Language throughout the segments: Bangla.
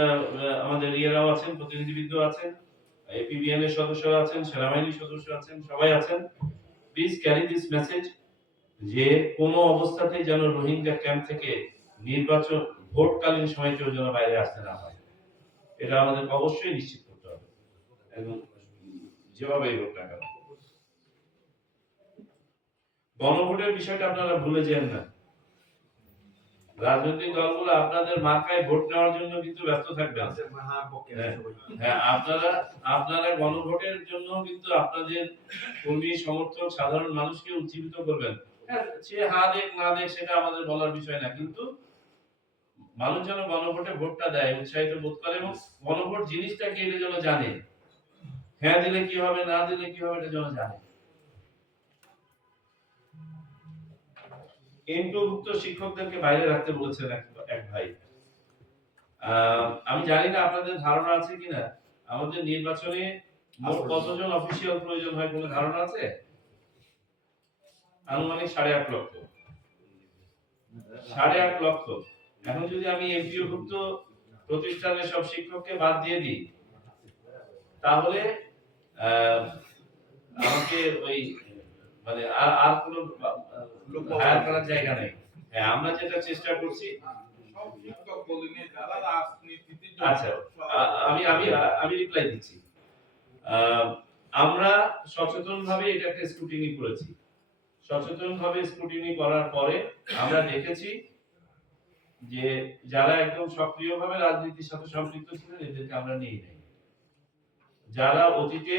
আমাদের ইয়েরাও আছেন, প্রতিনিধিবৃন্দ আছেন, এপিবিএন এর সদস্যরা আছেন, সেনাবাহিনীর সদস্য আছেন, সবাই আছেন। প্লিজ ক্যারি দিস মেসেজ যে কোনো অবস্থাতেই যেন রোহিঙ্গা ক্যাম্প থেকে নির্বাচন ভোটকালীন সময় কেউ যেন বাইরে আসতে না পারে। এটা আমাদের অবশ্যই নিশ্চিত করতে হবে এবং যেভাবেই হোক না কেন। গণভোটের বিষয়টা আপনারা ভুলে যান না। রাজনৈতিক দলগুলো আপনাদের মার্কায় ভোট নেওয়ার জন্য কিন্তু ব্যস্ত থাকবে। হ্যাঁ, আপনারা গণভোটের জন্য কিন্তু আপনাদের কর্মী সমর্থক সাধারণ মানুষকে উজ্জীবিত করবেন। হ্যাঁ, সে হা দেখ না দেখ সেটা আমাদের বলার বিষয় না, কিন্তু মানুষ যেন গণভোটে ভোটটা দেয়, উৎসাহিত বোধ করে এবং গণভোট জিনিসটা কি এটা যেন জানে। হ্যাঁ দিলে কি হবে, না দিলে কি হবে এটা যেন জানে। এমপিওভুক্ত শিক্ষকদেরকে বাইরে রাখতে বলেছেন এক ভাই। আমি জানি না আপনাদের ধারণা আছে কিনা, আমাদের নির্বাচনে মোট কতজন অফিসিয়াল প্রয়োজন হয় কোনো ধারণা আছে? আনুমানিক 8.5 লক্ষ। 8.5 লক্ষ। এখন যদি আমি এমপিওভুক্ত প্রতিষ্ঠানের সব শিক্ষককে বাদ দিয়ে দিই, তাহলে আমাকে ওই মানে আর কোনো হায়ার করার জায়গা নেই। হ্যাঁ, আমরা যেটা চেষ্টা করছি, আচ্ছা আমি আমি আমি রিপ্লাই দিচ্ছি। আমরা সচেতনভাবে এটাকে স্ক্রুটিনি করেছি। সচেতনভাবে স্ক্রুটিনি করার পরে আমরা দেখেছি যে যারা একদম সক্রিয়ভাবে রাজনীতির সাথে সম্পৃক্ত ছিলেন এদেরকে আমরা নেই নাই। যারা অতীতে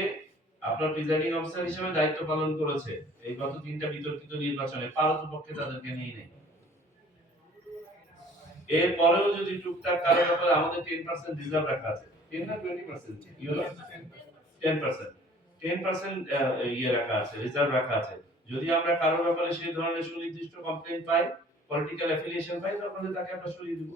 আপনার প্রিজাইডিং অফিসার হিসেবে দায়িত্ব পালন করেছে এই গত 3টা বিতর্কিত নির্বাচনে, পারতপক্ষে তাদেরকে নেই নাই। এরপরেও যদি টুকটাক কারো ব্যাপারে আমাদের 10% রিজার্ভ রাখা আছে, 10 না 20% 10% 10% ইয়ে রাখা আছে, রিজার্ভ রাখা আছে। যদি আমরা কারো ব্যাপারে সেই ধরনের সুনির্দিষ্ট কমপ্লেইন পাই, পলিটিক্যাল অ্যাফিলিয়েশন পাই, তাহলে তাকে আমরা সরিয়ে দেব।